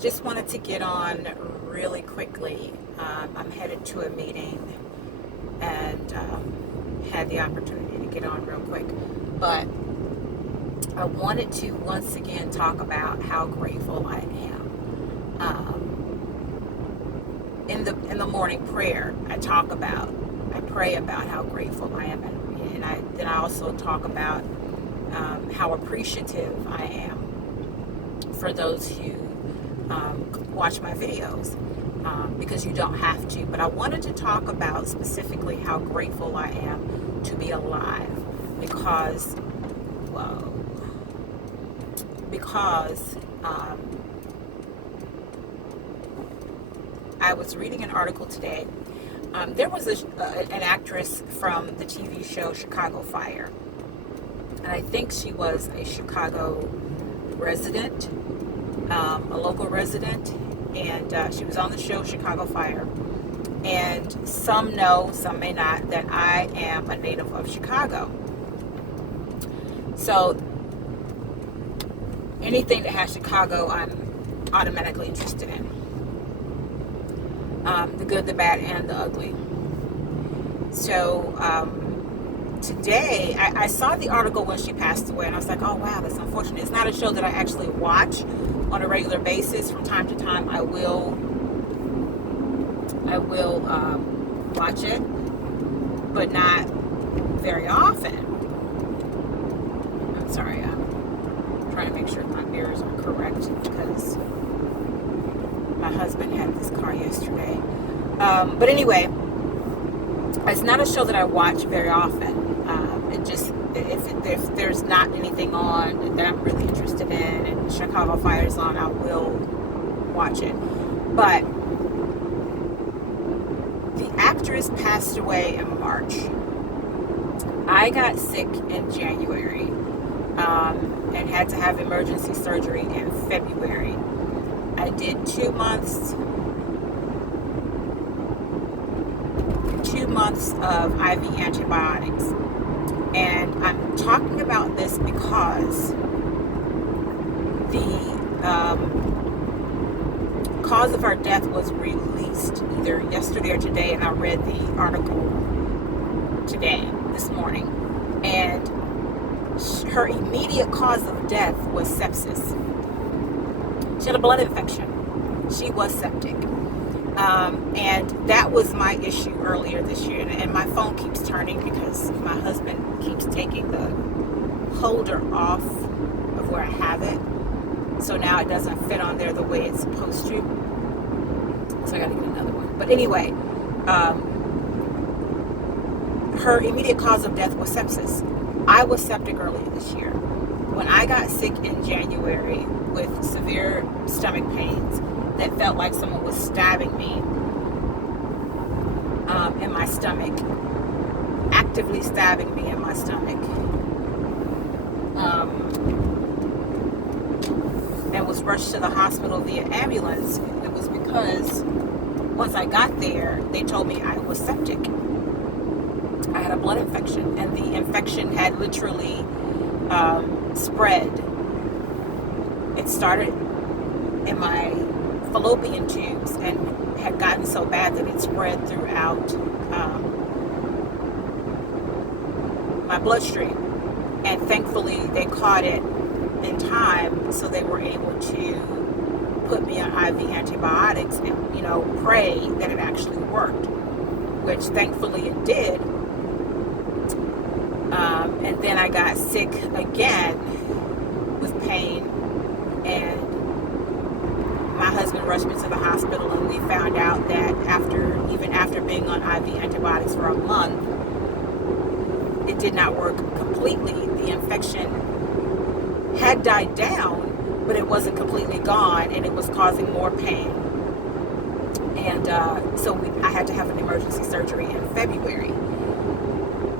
Just wanted to get on really quickly. I'm headed to a meeting and had the opportunity to get on real quick. But I wanted to once again talk about how grateful I am. In the morning prayer, I pray about how grateful I am, and I also talk about how appreciative I am for those who watch my videos, because you don't have to. But I wanted to talk about specifically how grateful I am to be alive, because, whoa, because I was reading an article today. There was an actress from the TV show Chicago Fire, and I think she was a Chicago resident, a local resident, and she was on the show Chicago Fire. And some know, some may not, that I am a native of Chicago. So anything that has Chicago, I'm automatically interested in. The good, the bad, and the ugly. So today, I saw the article when she passed away, and I was like, oh wow, that's unfortunate. It's not a show that I actually watch on a regular basis. From time to time, I will watch it, but not very often. I'm sorry, I'm trying to make sure my mirrors are correct, because my husband had this car yesterday. But anyway, it's not a show that I watch very often. It just, if there's not anything on that I'm really interested in, and Chicago Fire's on, I will watch it. But the actress passed away in March. I got sick in January, and had to have emergency surgery in February. I did 2 months of IV antibiotics. And I'm talking about this because the cause of our death was released either yesterday or today, and I read the article this morning. And her immediate cause of death was sepsis. She had a blood infection. She was septic. And that was my issue earlier this year. And my phone keeps turning because my husband keeps taking the holder off of where I have it. So now it doesn't fit on there the way it's supposed to. So I got to get another one. But anyway, her immediate cause of death was sepsis. I was septic earlier this year. When I got sick in January with severe stomach pains that felt like someone was stabbing me in my stomach, actively stabbing me in my stomach, and was rushed to the hospital via ambulance, it was because once I got there, they told me I was septic. I had a blood infection, and the infection had literally spread. It started in my fallopian tubes and had gotten so bad that it spread throughout my bloodstream. And thankfully, they caught it in time, so they were able to put me on IV antibiotics and, pray that it actually worked, which thankfully it did. And then I got sick again with pain, and my husband rushed me to the hospital, and we found out that even after being on IV antibiotics for a month, it did not work completely. The infection had died down, but it wasn't completely gone, and it was causing more pain. And so I had to have an emergency surgery in February.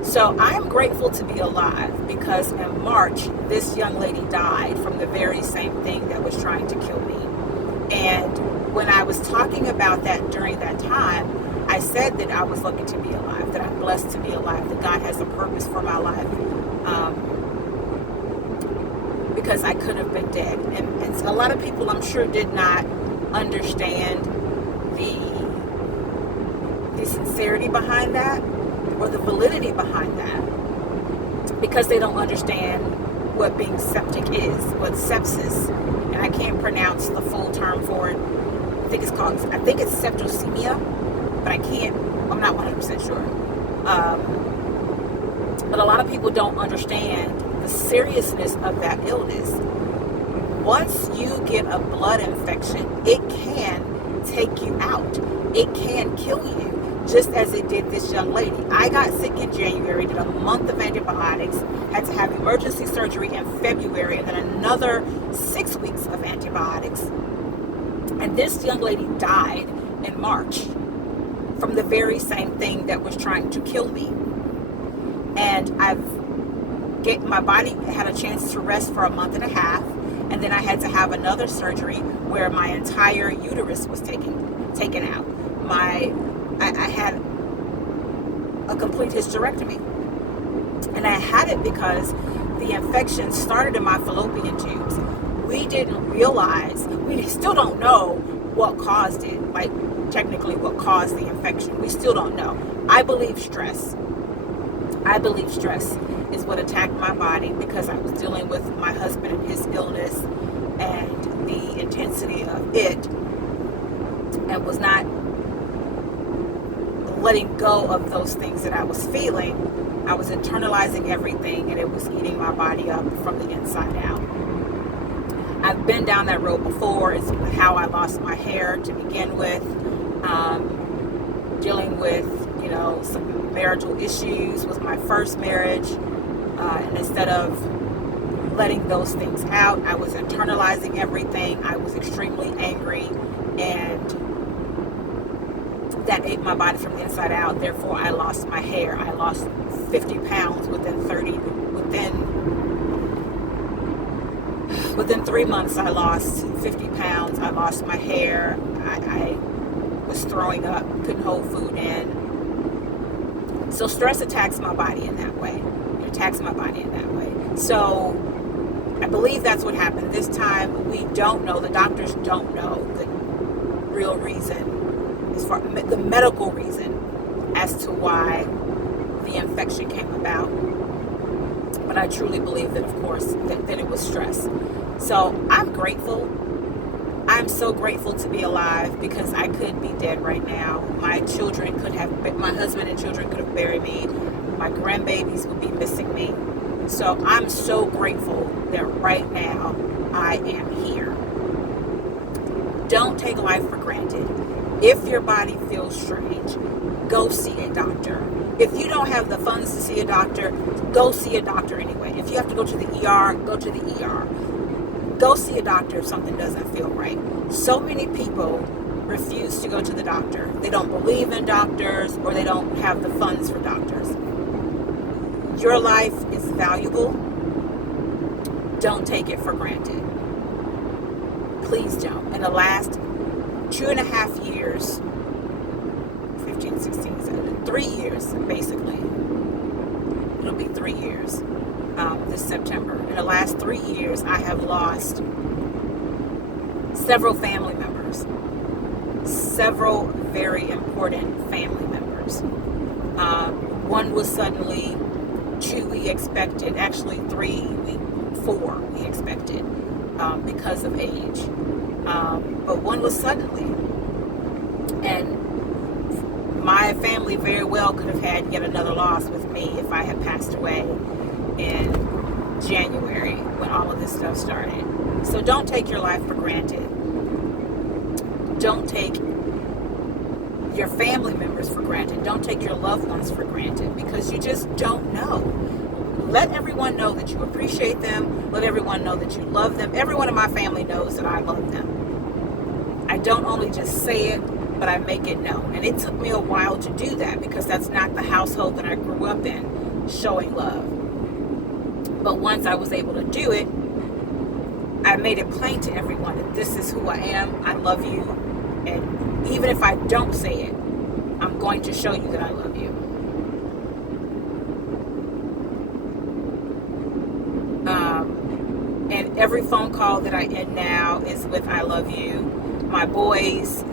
So I'm grateful to be alive, because in March, this young lady died from the very same thing that was trying to kill me. And when I was talking about that during that time, I said that I was lucky to be alive, that I'm blessed to be alive, that God has a purpose for my life, because I could have been dead. And a lot of people, I'm sure, did not understand the sincerity behind that or the validity behind that, because they don't understand what being septic is, what sepsis, and I can't pronounce the full term for it. I think it's septicemia, but I'm not 100% sure. But a lot of people don't understand the seriousness of that illness. Once you get a blood infection, it can take you out. It can kill you, just as it did this young lady. I got sick in January, did a month of antibiotics, had to have emergency surgery in February, and then another 6 weeks of antibiotics. And this young lady died in March from the very same thing that was trying to kill me. And my body had a chance to rest for a month and a half, and then I had to have another surgery where my entire uterus was taken out. I had a complete hysterectomy, and I had it because the infection started in my fallopian tubes. We didn't realize, we still don't know what caused it, like technically what caused the infection. We still don't know. I believe stress is what attacked my body, because I was dealing with my husband and his illness and the intensity of it, and was not letting go of those things that I was feeling. I was internalizing everything, and it was eating my body up from the inside out. I've been down that road before. It's how I lost my hair to begin with, dealing with some marital issues with my first marriage, and instead of letting those things out, I was internalizing everything. I was extremely angry, and that ate my body from the inside out. Therefore, I lost my hair. I lost 50 pounds within 3 months. I lost 50 pounds. I lost my hair. I was throwing up, couldn't hold food in. So stress attacks my body in that way. So I believe that's what happened this time. We don't know. The doctors don't know the real reason, as far the medical reason as to why the infection came about. But I truly believe that, of course, that it was stress. So I'm grateful. I'm so grateful to be alive, because I could be dead right now. My husband and children could have buried me. My grandbabies would be missing me. So I'm so grateful that right now I am here. Don't take life for granted. If your body feels strange, go see a doctor. If you don't have the funds to see a doctor, go see a doctor anyway. If you have to go to the ER, go to the ER. Go see a doctor if something doesn't feel right. So many people refuse to go to the doctor. They don't believe in doctors, or they don't have the funds for doctors. Your life is valuable. Don't take it for granted. Please don't. In the last 2.5 years, 15, 16, 17, 3 years, basically. It'll be 3 years this September. In the last 3 years, I have lost several family members. Several very important family members. One was suddenly, 2 we expected, actually 4 we expected because of age. But one was suddenly. And my family very well could have had yet another loss with me if I had passed away in January when all of this stuff started. So don't take your life for granted. Don't take your family members for granted. Don't take your loved ones for granted, because you just don't know. Let everyone know that you appreciate them. Let everyone know that you love them. Everyone in my family knows that I love them. I don't only just say it, but I make it known. And it took me a while to do that, because that's not the household that I grew up in, showing love. But once I was able to do it, I made it plain to everyone that this is who I am. I love you. And even if I don't say it, I'm going to show you that I love you. And every phone call that I end now is with "I love you." My boys,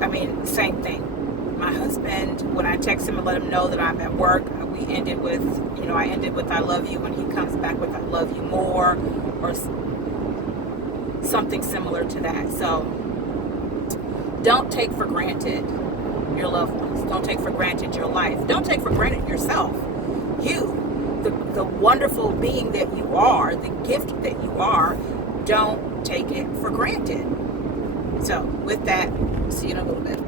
I mean, same thing. My husband, when I text him and let him know that I'm at work, we ended with, I ended with I love you, and he comes back with I love you more, or something similar to that. So don't take for granted your loved ones. Don't take for granted your life. Don't take for granted yourself. You, the wonderful being that you are, the gift that you are, don't take it for granted. So with that, see you in a little bit.